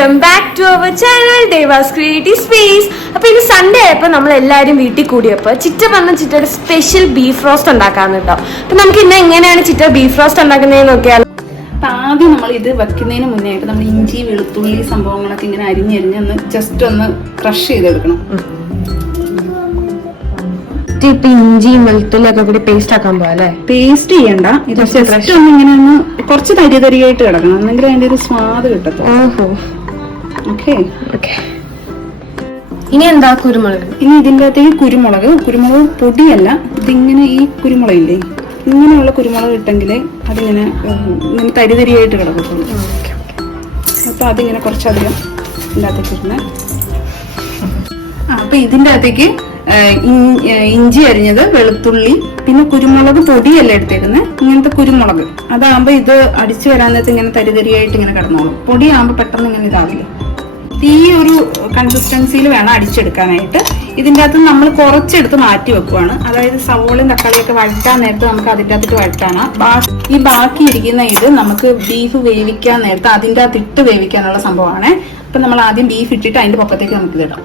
Welcome back to our channel Deva's creative space അപ്പൊ ഇത് Sunday ആയപ്പോ നമ്മൾ എല്ലാവരും വീട്ടിൽ കൂടിയപ്പോ ചിറ്റ പറഞ്ഞ ചിറ്റയുടെ സ്പെഷ്യൽ ബീഫ് റോസ്റ്റ് ഉണ്ടാക്കാന്ന് കേട്ടോ. അപ്പൊ നമുക്ക് ഇന്ന് എങ്ങനെയാണ് ചിറ്റ ബീഫ് റോസ്റ്റ് ഉണ്ടാക്കുന്നതെന്ന് നോക്കിയാൽ അപ്പൊ ആദ്യം നമ്മൾ ഇത് വെക്കുന്നതിന് മുന്നേ ആയിട്ട് നമ്മൾ ഇഞ്ചി വെളുത്തുള്ളി സംഭവങ്ങളൊക്കെ ഇങ്ങനെ അരിഞ്ഞരിഞ്ഞ് ഒന്ന് ജസ്റ്റ് ഒന്ന് ക്രഷ് ചെയ്തെടുക്കണം. ഇപ്പൊ ഇഞ്ചിയും വെളുത്തുള്ളി ഒക്കെ കൂടി പേസ്റ്റ് ആക്കാൻ അല്ലേ? പേസ്റ്റ് ചെയ്യണ്ട. ഇത് ജസ്റ്റ് ഒന്ന് ഇങ്ങനെ ഒന്ന് കുറച്ച് തരി തരിയായിട്ട് കിടക്കണം. എന്നെങ്കിലും അതിന്റെ ഒരു സ്വാദ് കിട്ടത്തുള്ളൂ ഓഹോ. ഓക്കെ ഓക്കെ ഇനി എന്താ കുരുമുളക്? ഇനി ഇതിന്റെ അകത്തേക്ക് കുരുമുളക് കുരുമുളക് പൊടിയല്ല ഇതിങ്ങനെ ഈ കുരുമുളകില്ലേ? ഇങ്ങനെയുള്ള കുരുമുളക് ഇട്ടെങ്കിലേ അതിങ്ങനെ ഇങ്ങനെ തരി തരിയായിട്ട് കിടക്കത്തുള്ളൂ അപ്പൊ അതിങ്ങനെ കുറച്ചധികം ഇതിന്റെ അകത്തേക്ക് ഇടുന്നേ ആ അപ്പൊ ഇതിന്റെ അകത്തേക്ക് ഇഞ്ചി അരിഞ്ഞത് വെളുത്തുള്ളി പിന്നെ കുരുമുളക് പൊടിയല്ല എടുത്തേക്കുന്നത് ഇങ്ങനത്തെ കുരുമുളക്. അതാകുമ്പോൾ ഇത് അടിച്ചു വരാൻ നേരത്ത് ഇങ്ങനെ തരി തരിയായിട്ട് ഇങ്ങനെ കിടന്നോളും. പൊടിയാകുമ്പോൾ പെട്ടെന്ന് ഇങ്ങനെ ഇതാവില്ല? ഈ ഒരു കൺസിസ്റ്റൻസിയിൽ വേണം അടിച്ചെടുക്കാനായിട്ട്. ഇതിന്റെ അകത്ത് നമ്മൾ കുറച്ചെടുത്ത് മാറ്റി വെക്കുവാണ്. അതായത് സവോളയും തക്കാളിയൊക്കെ വഴറ്റാൻ നേരത്ത് നമുക്ക് അതിന്റെ അകത്തിട്ട് വഴറ്റാണ് ഈ ബാക്കി ഇരിക്കുന്ന ഇത് നമുക്ക് ബീഫ് വേവിക്കാൻ നേരത്ത് അതിന്റെ അകത്ത് ഇട്ട് വേവിക്കാനുള്ള സംഭവമാണ്. അപ്പം നമ്മൾ ആദ്യം ബീഫ് ഇട്ടിട്ട് അതിന്റെ പൊക്കത്തേക്ക് നമുക്ക് ഇതിടാം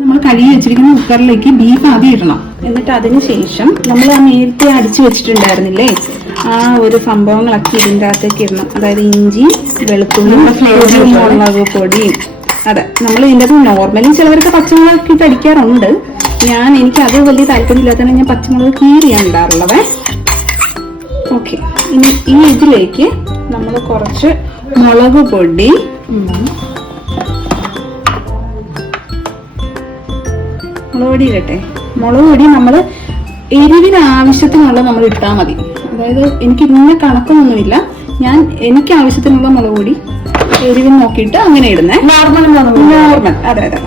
നമ്മൾ കഴുകി വെച്ചിരിക്കുന്ന കുക്കറിലേക്ക് ബീഫ് ആദ്യം ഇടണം. എന്നിട്ട് അതിന് ശേഷം നമ്മൾ ആ നേരത്തെ അടിച്ചു വെച്ചിട്ടുണ്ടായിരുന്നില്ലേ? ആ ഒരു സംഭവങ്ങളൊക്കെ ഇതിന്റെ അകത്തേക്ക് ഇടണം. അതായത് ഇഞ്ചി വെളുത്തുള്ളി മുളക് പൊടി അതെ നമ്മൾ ഇതിന്റെ അകത്ത് നോർമലി ചിലവർക്ക് പച്ചമുളക് ഇട്ട് അടിക്കാറുണ്ട്. ഞാൻ എനിക്ക് അത് വലിയ താല്പര്യമില്ലാത്തതാണ് ഞാൻ പച്ചമുളക് കീറിയാണ് ഇടാറുള്ളത്. ഓക്കെ ഇനി ഈ ഇതിലേക്ക് നമ്മൾ കുറച്ച് മുളക് പൊടി. മുളക് പൊടി ഇടട്ടെ. മുളക് പൊടി നമ്മൾ എരിവിന് ആവശ്യത്തിനുള്ള നമ്മൾ ഇട്ടാൽ മതി. അതായത് എനിക്ക് ഇന്ന കണക്കൊന്നുമില്ല. ഞാൻ എനിക്ക് ആവശ്യത്തിനുള്ള മുളക് പൊടി എരിവിന് നോക്കിയിട്ട് അങ്ങനെ ഇടുന്നേ. നോർമൽ നോർമൽ അതെ അതെ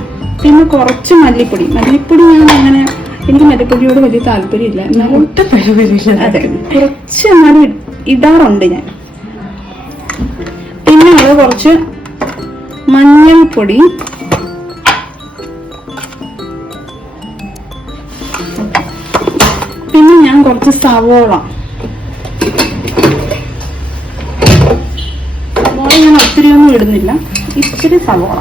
പിന്നെ കുറച്ച് മല്ലിപ്പൊടി. മല്ലിപ്പൊടി ഞാൻ അങ്ങനെ എനിക്ക് മല്ലിപ്പൊടിയോട് വലിയ താല്പര്യമില്ല. എന്നാലും അതെ. കുറച്ച് എന്നാലും ഇടാറുണ്ട് ഞാൻ. പിന്നെ ഉള്ളത് കുറച്ച് മഞ്ഞൾപ്പൊടി കുറച്ച് സവോള. സവോള ഞാൻ ഒത്തിരി ഒന്നും ഇടുന്നില്ല. ഇത്തിരി സവോള.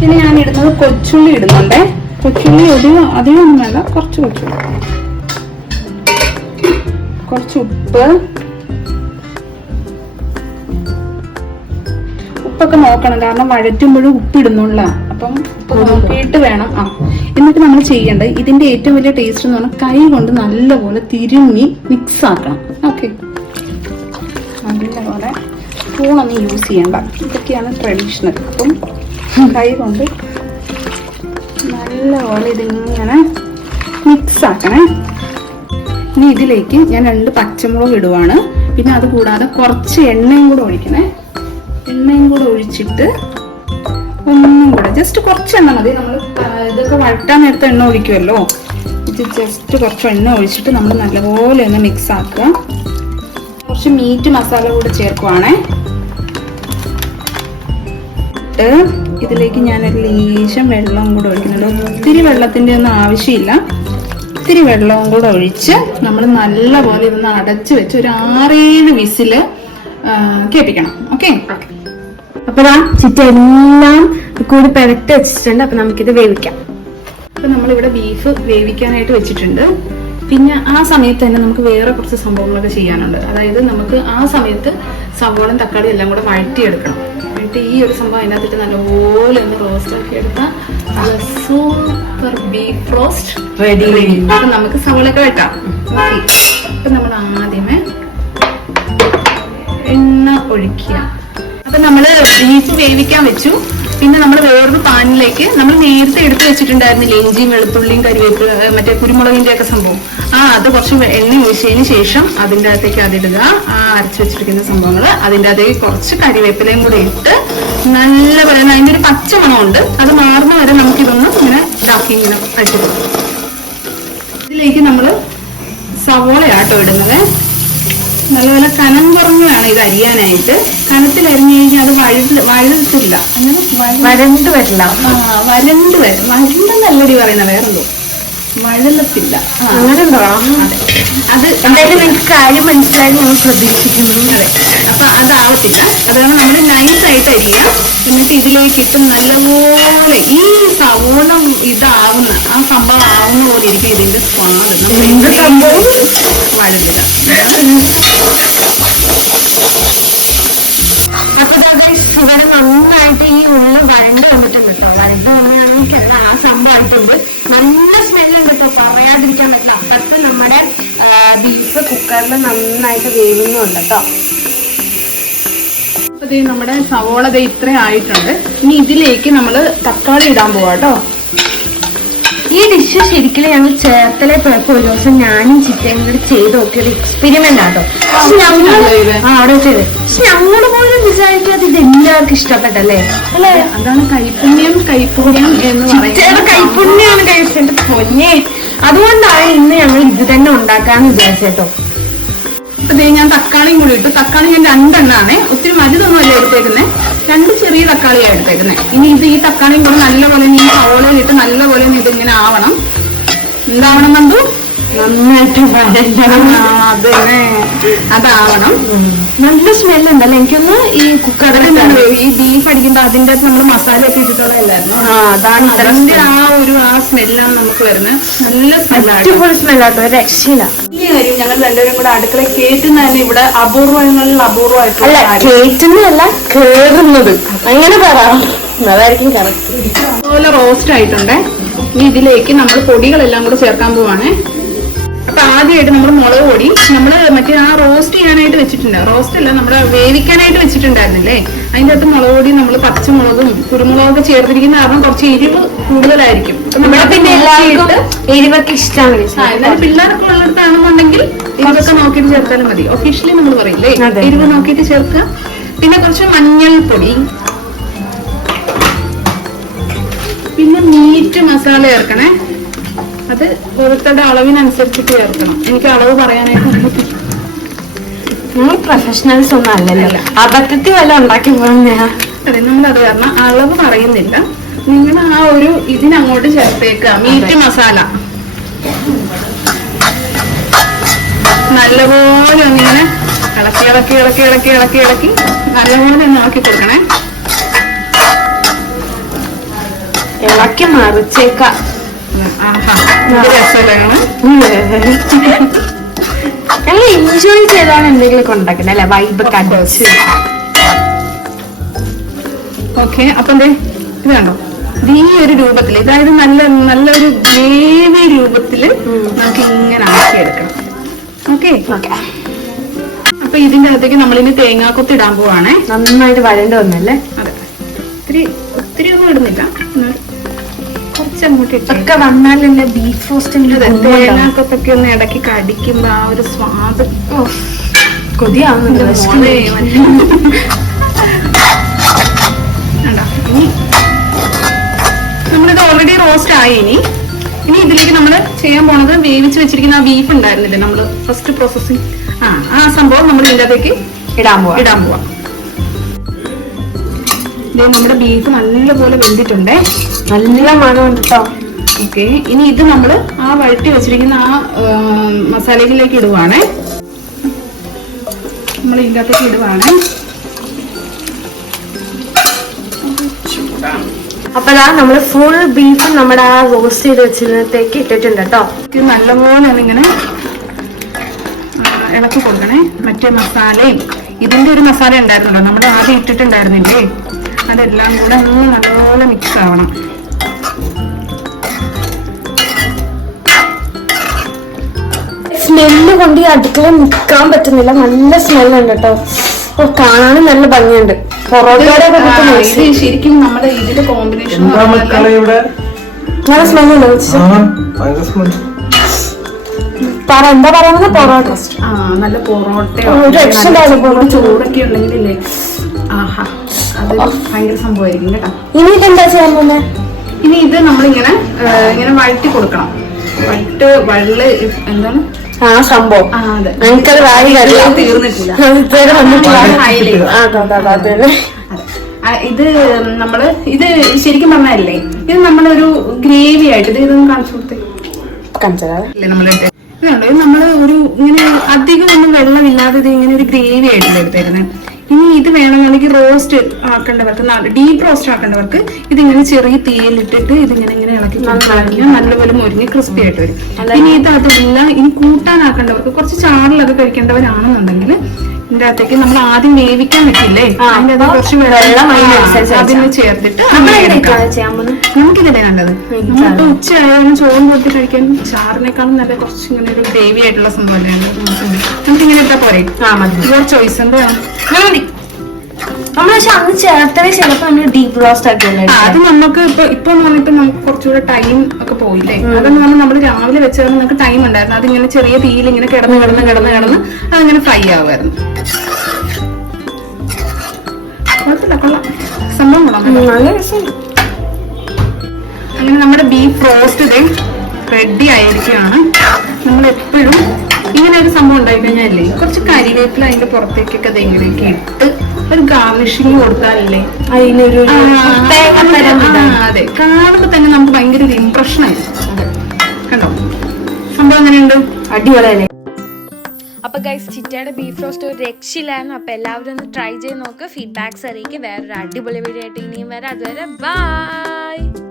പിന്നെ ഞാൻ ഇടുന്നത് കൊച്ചുള്ളി ഇടുന്നുണ്ടേ. കൊച്ചുള്ളി അധികം അധികം ഒന്നും വേണ്ട. കുറച്ച് കൊച്ചുള്ളി. കുറച്ച് ഉപ്പ്. ഉപ്പൊക്കെ നോക്കണം. കാരണം വഴറ്റുമ്പോഴും ഉപ്പ് ഇടുന്നുള്ള അപ്പം നോക്കിയിട്ട് വേണം. ആ. എന്നിട്ട് നമ്മൾ ചെയ്യേണ്ടത് ഇതിന്റെ ഏറ്റവും വലിയ ടേസ്റ്റ് എന്ന് പറഞ്ഞാൽ കൈ കൊണ്ട് നല്ലപോലെ തിരുമ്മി മിക്സ് ആക്കണം. ഓക്കെ നല്ലപോലെ സ്പൂണൊന്നും യൂസ് ചെയ്യണ്ട. ഇതൊക്കെയാണ് ട്രഡീഷണൽ അപ്പം കൈ കൊണ്ട് നല്ലപോലെ ഇതിങ്ങനെ മിക്സ് ആക്കണേ. ഇനി ഇതിലേക്ക് ഞാൻ രണ്ട് പച്ചമുളക് ഇടുവാണ്. പിന്നെ അത് കൂടാതെ കുറച്ച് എണ്ണയും കൂടെ ഒഴിക്കണേ. എണ്ണയും കൂടെ ഒഴിച്ചിട്ട് ഒന്നും കൂടെ ജസ്റ്റ് കുറച്ച് എണ്ണ മതി. നമ്മൾ ഇതൊക്കെ വഴറ്റാൻ നേരത്തെ എണ്ണ ഒഴിക്കുമല്ലോ ഇത് ജസ്റ്റ് കുറച്ച് എണ്ണ ഒഴിച്ചിട്ട് നമ്മൾ നല്ലപോലെ ഒന്ന് മിക്സ് ആക്കുക. കുറച്ച് മീറ്റ് മസാല കൂടെ ചേർക്കുവാണേ. ഇതിലേക്ക് ഞാൻ ഒരു ലേശം വെള്ളം കൂടെ ഒഴിക്കുന്നുണ്ട്. ഒത്തിരി വെള്ളത്തിന്റെ ഒന്നും ആവശ്യമില്ല. ഒത്തിരി വെള്ളവും കൂടെ ഒഴിച്ച് നമ്മൾ നല്ലപോലെ ഇതൊന്ന് അടച്ച് വെച്ച് ഒരു ആറേഴ് വിസിൽ കേൾപ്പിക്കണം. ഓക്കെ. അപ്പൊ ദാ ചിറ്റ എല്ലാം കൂടി പെരട്ട് വെച്ചിട്ടുണ്ട്. അപ്പൊ നമുക്കിത് വേവിക്കാം. അപ്പൊ നമ്മളിവിടെ ബീഫ് വേവിക്കാനായിട്ട് വെച്ചിട്ടുണ്ട്. പിന്നെ ആ സമയത്ത് തന്നെ നമുക്ക് വേറെ കുറച്ച് സംഭവങ്ങളൊക്കെ ചെയ്യാനുണ്ട്. അതായത് നമുക്ക് ആ സമയത്ത് സവോളം തക്കാളി എല്ലാം കൂടെ വഴറ്റിയെടുക്കണം. എന്നിട്ട് ഈ ഒരു സംഭവം അതിനകത്തിട്ട് നല്ലപോലെ ഒന്ന് റോസ്റ്റ് ആക്കി എടുത്താൽ super beef roast ready ready അപ്പൊ നമുക്ക് സവോളൊക്കെ വെക്കാം അപ്പൊ നമ്മൾ ആദ്യമേ എണ്ണ ഒഴിക്കുക. അപ്പൊ നമ്മൾ ബീഫ് വേവിക്കാൻ വെച്ചു. പിന്നെ നമ്മൾ വേറൊരു പാനിലേക്ക് നമ്മൾ നേരത്തെ എടുത്തു വെച്ചിട്ടുണ്ടായിരുന്നില്ലേ ഇഞ്ചിയും വെളുത്തുള്ളിയും കരിവേപ്പ് ഏർ മറ്റേ കുരുമുളകിന്റെ ഒക്കെ സംഭവം. ആ അത് കുറച്ച് എണ്ണ ഒഴിച്ചതിന് ശേഷം അതിന്റെ അകത്തേക്ക് അതിടുക ആ അരച്ചു വെച്ചിരിക്കുന്ന സംഭവങ്ങൾ അതിന്റെ അകത്തേക്ക് കുറച്ച് കരിവേപ്പിലയും കൂടെ ഇട്ട് നല്ല പോലെ അതിന്റെ ഒരു പച്ച മണമുണ്ട് അത് മാറുന്ന വരെ നമുക്കിതൊന്ന് ഇങ്ങനെ ഇതാക്കി ഇങ്ങനെ അടിച്ചു ഇതിലേക്ക് നമ്മൾ സവോളയാട്ടോ ഇടുന്നത്. നല്ലപോലെ കനം കുറഞ്ഞതാണ് ഇത് അരിയാനായിട്ട്. കനത്തിൽ അരിഞ്ഞു കഴിഞ്ഞാൽ അത് വഴുത് വഴുത്തില്ല അങ്ങനെ വരണ്ട് വരില്ല. ആ, വരണ്ട് വരും വരണ്ടെന്നല്ലടി പറയുന്ന വേറെന്തോ. വഴലത്തില്ല അങ്ങനെ അതെ. അത് എന്തായാലും നിങ്ങൾക്ക് കാര്യം മനസ്സിലായി നമ്മൾ പ്രതീക്ഷിക്കുന്നു അതെ അപ്പൊ അതാവത്തില്ല. അതുകൊണ്ട് നമ്മൾ നൈസായിട്ട് അരിയുക എന്നിട്ട് ഇതിലേക്ക് ഇട്ട് നല്ലപോലെ ഈ സവോളം ഇതാവുന്ന ആ സംഭവം ആവുന്ന പോലെ ഇരിക്കും ഇതിന്റെ സ്വാദ്. നമ്മൾ എന്ത് സംഭവം? വഴലില്ല ദാ ഇവിടെ നന്നായിട്ട് ഈ ഉള്ളു വരണ്ട് വന്നിട്ടുണ്ട് കേട്ടോ വരണ്ട് എല്ലാം ആ സംഭവമായിട്ടുണ്ട് നല്ല സ്മെല്ലുണ്ട് കേട്ടോ പറയാതിരിക്കാൻ പറ്റില്ല. അപ്പുറത്ത് നമ്മുടെ ബീഫ് കുക്കറിൽ നന്നായിട്ട് വേവുന്നുണ്ട് കേട്ടോ നമ്മുടെ സവോള ഇത്രയും ആയിട്ടുണ്ട്. ഇനി ഇതിലേക്ക് നമ്മൾ തക്കാളി ഇടാൻ പോവാ കേട്ടോ ഈ ഡിഷ് ശരിക്കും ഞങ്ങൾ ചേർത്തലെ പോയപ്പോ ഒരു ദിവസം ഞാനും ചിറ്റയും കൂടി ചെയ്ത് നോക്കിയ ഒരു എക്സ്പെരിമെന്റ് ആട്ടോ. അവിടെ ചെയ്ത് പക്ഷെ ഞങ്ങൾ പോലും വിചാരിക്കാത്ത ഇത് എല്ലാവർക്കും ഇഷ്ടപ്പെട്ടല്ലേ അല്ലേ? അതാണ് കൈപ്പുണ്യം കൈപ്പുണ്യം എന്ന് പറയുന്നത്. കൈപ്പുണ്യാണ് കഴിച്ചത് പൊന്നേ പൊന്നെ അതുകൊണ്ടാണ് ഇന്ന് ഞങ്ങൾ ഇത് തന്നെ ഉണ്ടാക്കാന്ന് വിചാരിച്ചേട്ടോ അപ്പൊ ഞാൻ തക്കാളിയും കൂടി ഇട്ടു. തക്കാളി ഞാൻ രണ്ടെണ്ണാണ്. ഒത്തിരി ചെറിയ തക്കാളിയാണ് എടുത്തേക്കുന്നത് ഇനി ഇത് ഈ തക്കാളിയും കൂടെ നല്ലപോലെ നീ സവോളയിലിട്ട് നല്ലപോലെ ഇത് ഇതിങ്ങനെ ആവണം. എന്താവണം നന്ദു? നന്നായിട്ട് അതാവണം. നല്ല സ്മെല്ല് ഉണ്ടല്ലോ എനിക്കൊന്ന് ഈ കുക്കറിൽ ഈ ബീഫ് അടിക്കുമ്പോ അതിന്റെ അകത്ത് നമ്മൾ മസാല ഒക്കെ ഇട്ടിട്ടുള്ളതല്ലായിരുന്നു ആ അതാണ് അതിന്റെ ആ ഒരു ആ സ്മെല്ലാണ് നമുക്ക് വരുന്നത്. നല്ല സ്മെല്ലാണ് സ്മെല്ലാട്ടോ രക്ഷയില്ല. വലിയ കാര്യം ഞങ്ങൾ രണ്ടുപേരും കൂടെ അടുക്കള കേട്ടുന്ന തന്നെ ഇവിടെ അപൂർവങ്ങളിൽ അപൂർവമായിട്ടുള്ള അല്ല കാര്യം. കേറ്റുന്നതല്ല കേറുന്നത്. അങ്ങനെ പറ. അതായിരിക്കും കറക്റ്റ് അതുപോലെ റോസ്റ്റ് ആയിട്ടുണ്ട്. ഇനി ഇതിലേക്ക് നമ്മൾ പൊടികളെല്ലാം കൂടെ ചേർക്കാൻ പോവാണ്. അപ്പൊ ആദ്യമായിട്ട് നമ്മൾ മുളക് പൊടി. നമ്മൾ മറ്റേ ആ റോസ്റ്റ് ചെയ്യാനായിട്ട് വെച്ചിട്ടുണ്ട്. റോസ്റ്റ് അല്ല നമ്മുടെ വേവിക്കാനായിട്ട് വെച്ചിട്ടുണ്ടായിരുന്നില്ലേ? അതിന്റെ അകത്ത് മുളക് പൊടി നമ്മൾ പച്ചമുളകും കുരുമുളകൊക്കെ ചേർത്തിരിക്കുന്ന കാരണം കുറച്ച് എരിവ് കൂടുതലായിരിക്കും. നമ്മുടെ പിന്നെ എല്ലാവർക്കും എരിവൊക്കെ ഇഷ്ടമാണ് എന്നാലും പിള്ളേരൊക്കെ ഉള്ളിടത്താണെന്നുണ്ടെങ്കിൽ എരിവൊക്കെ നോക്കിയിട്ട് ചേർത്താലും മതി. ഒഫീഷ്യലി നമ്മൾ പറയില്ലേ എരിവ് നോക്കിയിട്ട് ചേർക്കുക. പിന്നെ കുറച്ച് മഞ്ഞൾപ്പൊടി. പിന്നെ മീറ്റ് മസാല ചേർക്കണേ. അത് ഓരോരുത്തരുടെ അളവിനനുസരിച്ചിട്ട് ചേർക്കണം. എനിക്ക് അളവ് പറയാനായിട്ട്. നമ്മൾ പ്രൊഫഷണൽസ് ഒന്നും അല്ലല്ലോ. അബദ്ധത്തിൽ വല്ല ഉണ്ടാക്കി പോകുന്ന അതെ നമ്മൾ അത് കാരണം അളവ് പറയുന്നില്ല. നിങ്ങൾ ആ ഒരു ഇതിനങ്ങോട്ട് ചേർത്തേക്കുക. മീറ്റ് മസാല. നല്ലപോലെ ഒന്നിങ്ങനെ ഇളക്കി ഇളക്കി ഇളക്കി ഇളക്കി ഇളക്കി ഇളക്കി നല്ലപോലെ ഒന്ന് ഇളക്കി കൊടുക്കണേ. ഇളക്കി മറിച്ചേക്കാം. ആഹാ രസമല്ലാണ് ഞങ്ങൾ എൻജോയ് ചെയ്താണ് എന്തെങ്കിലുമൊക്കെ ഉണ്ടാക്കുന്നത് അല്ലെ? വൈബ് കടിച്ച് ഓക്കെ അപ്പൊ എന്തേ? ഇത് കണ്ടോ? ഇത് ഈ ഒരു രൂപത്തിൽ അതായത് നല്ല നല്ലൊരു ഗ്രേവി രൂപത്തിൽ നമുക്ക് ഇങ്ങനെ ആക്കിയെടുക്കണം. ഓക്കെ ഓക്കെ അപ്പൊ ഇതിന്റെ അകത്തേക്ക് നമ്മളിനി തേങ്ങാക്കൊത്ത് ഇടാൻ പോവാണേ. നന്നായിട്ട് വരേണ്ട വന്നല്ലേ? അതെ. ഒത്തിരി ഒത്തിരി ഒന്നും ഇടുന്നില്ല. എന്നാൽ കുറച്ച് അങ്ങോട്ട് ഇട്ടേ ഒക്കെ വന്നാലല്ലേ ബീഫ് റോസ്റ്റിന്റെ തേങ്ങാക്കൊത്തൊക്കെ ഒന്ന് ഇടയ്ക്ക് കടിക്കുമ്പോ ആ ഒരു സ്വാദ്. കൊതിയാവുന്നുണ്ട് നമ്മളിത് ഓൾറെഡി റോസ്റ്റ് ആയി ഇനി. ഇനി ഇതിലേക്ക് നമ്മൾ ചെയ്യാൻ പോണത് വേവിച്ച് വെച്ചിരിക്കുന്ന ആ ബീഫ് ഉണ്ടായിരുന്നില്ലേ നമ്മൾ ഫസ്റ്റ് പ്രോസസ്സിങ് ആ ആ സംഭവം നമ്മൾ ഇതിന്റെ അകത്തേക്ക് ഇടാൻ പോവാ. ഇടാൻ പോവാം. ഇത് നമ്മുടെ ബീഫ് നല്ലപോലെ വെന്തിട്ടുണ്ട്. നല്ല മണമുണ്ട് കേട്ടോ ഓക്കെ ഇനി ഇത് നമ്മൾ ആ വഴറ്റി വെച്ചിരിക്കുന്ന ആ മസാലയിലേക്ക് ഇടുവാണേ. നമ്മൾ ഇതിനകത്തേക്ക് ഇടുവാണ്. അപ്പൊ അതാ നമ്മൾ ഫുൾ ബീഫ് നമ്മുടെ ആ റോസ്റ്റ് ചെയ്ത് വെച്ചിരുന്നത്തേക്ക് ഇട്ടിട്ടുണ്ട് കേട്ടോ. ഇത് നല്ലപോലെ ഇങ്ങനെ ഇളക്കി കൊടുക്കണേ. മറ്റേ മസാലയും. ഇതിന്റെ ഒരു മസാല ഉണ്ടായിരുന്നല്ലോ നമ്മൾ ആദ്യം ഇട്ടിട്ടുണ്ടായിരുന്നില്ലേ? അതെല്ലാം കൂടെ ഒന്ന് നല്ലപോലെ മിക്സ് ആവണം. സ്മെല്ല് കൊണ്ട് ഈ അടുക്കള നിൽക്കാൻ പറ്റുന്നില്ല. നല്ല സ്മെല്ലുണ്ട് കേട്ടോ. അപ്പൊ കാണാനും നല്ല ഭംഗിയുണ്ട്. ശരിക്കും നമ്മുടെ ഇതിന്റെ കോമ്പിനേഷൻ നല്ല സ്മെല്ലുണ്ട്. പറ എന്താ പറയുന്നത്? പൊറോട്ട ആ നല്ല പൊറോട്ട ഒരു എക്സ്ട്രാ ചോറൊക്കെ പൊറോട്ട. ചൂടൊക്കെ ഉണ്ടെങ്കിലേ ആഹാ. ഭയങ്കര സംഭവമായിരിക്കും കേട്ടോ. ഇനി എന്താ ചെയ്യാൻ പോകുന്നത് ഇനി ഇത് നമ്മളിങ്ങനെ ഇങ്ങനെ വഴറ്റി കൊടുക്കണം. വഴറ്റ് വള്ള് എന്താണ്? ആ സംഭവം. എനിക്കത് വായി തീർന്നിട്ടില്ല. ഇത് നമ്മൾ ഇത് ശരിക്കും പറഞ്ഞല്ലേ ഇത് നമ്മളൊരു ഗ്രേവി ആയിട്ട് ഇത് ഇതൊന്ന് കാണിച്ചു കൊടുത്തേ. നമ്മൾ ഒരു ഇങ്ങനെ അധികം ഒന്നും വെള്ളമില്ലാതെ ഇത് ഇങ്ങനെ ഒരു ഗ്രേവി ആയിട്ട് എടുത്തേക്കുന്നത് ഇനി ഇത് വേണമെന്നുണ്ടെങ്കിൽ റോസ്റ്റ് ആക്കേണ്ടവർക്ക് ഡീപ്പ് റോസ്റ്റ് ആക്കേണ്ടവർക്ക് ഇതിങ്ങനെ ചെറിയ തീയിലിട്ടിട്ട് ഇതിങ്ങനെ ഇങ്ങനെ ഇളക്കി കൊടുക്കുകയാണെങ്കിൽ നല്ലപോലെ മുരിഞ്ഞ് ക്രിസ്പി ആയിട്ട് വരും. ഇനി ഇത് അതല്ല ഇനി കൂട്ടാനാക്കേണ്ടവർക്ക് കുറച്ച് ചാറിലൊക്കെ കഴിക്കേണ്ടവരാണെന്നുണ്ടെങ്കിൽ ഇതിന്റെ അകത്തേക്ക് നമ്മൾ ആദ്യം വേവിക്കാൻ വെക്കില്ലേ? അതിന്റെ കുറച്ച് വെള്ളം അതിന് ചേർത്തിട്ട് നമുക്കിതല്ലേ നല്ലത് നമ്മളിപ്പോ ഉച്ചയായാലും ചോറും. കൊടുത്തിട്ട് കഴിക്കാൻ ചാറിനേക്കാളും നല്ല കുറച്ച് ഇങ്ങനെ ഒരു ഗ്രേവി ആയിട്ടുള്ള സംഭവം നമുക്ക് ഇങ്ങനെ ഇട്ടാ പോരെ? യുവർ ചോയ്സ് എന്താ നമ്മൾ പക്ഷെ അന്ന് ചേർത്തവേ ചിലപ്പോ നമ്മൾ ഡീപ്പ് റോസ്റ്റ് ആക്കിയല്ലേ അത് നമുക്ക് ഇപ്പൊ ഇപ്പൊ പറഞ്ഞിട്ട് നമുക്ക് കുറച്ചുകൂടെ ടൈം ഒക്കെ പോയില്ലേ? അതെന്ന് പറഞ്ഞാൽ നമ്മൾ രാവിലെ വെച്ചാൽ നമുക്ക് ടൈം ഉണ്ടായിരുന്നു. അതിങ്ങനെ ചെറിയ തീയിൽ ഇങ്ങനെ കിടന്ന് കിടന്ന് കിടന്ന് കിടന്ന് അതിങ്ങനെ ഫ്രൈ ആവുമായിരുന്നു. കൊള്ളാം. സംഭവം കൊള്ളാം നല്ല രസമുണ്ട് അങ്ങനെ നമ്മുടെ ബീഫ് റോസ്റ്റ് ഇത് റെഡി ആയിരിക്കുകയാണ്. നമ്മൾ എപ്പോഴും ഇങ്ങനെ ഒരു സംഭവം ഉണ്ടായി കഴിഞ്ഞാലേ കുറച്ച് കരിവേപ്പില അതിന്റെ പുറത്തേക്കൊക്കെ ഇങ്ങനെയൊക്കെ ഇട്ട് ഒരു ഗാർണിഷിങ് കൊടുത്താലല്ലേ? അതിനൊരു അതെ. കാണുമ്പോ തന്നെ നമുക്ക് ഭയങ്കര ഒരു ആയിരിക്കും. കണ്ടോ? സംഭവം എങ്ങനെയുണ്ട്? അടിപൊളിയല്ലേ? അപ്പോൾ ഗൈസ് ചിറ്റയുടെ ബീഫ് റോസ്റ്റ് ഒരു രക്ഷയില്ലായിരുന്നു. അപ്പോൾ എല്ലാവരും ഒന്ന് ട്രൈ ചെയ്ത് നോക്ക്. ഫീഡ്ബാക്ക്സ് അറിയിക്കുക വേറൊരു അടിപൊളി വീഡിയോ ആയിട്ട് ഇനിയും വരാം. അതുവരെ ബൈ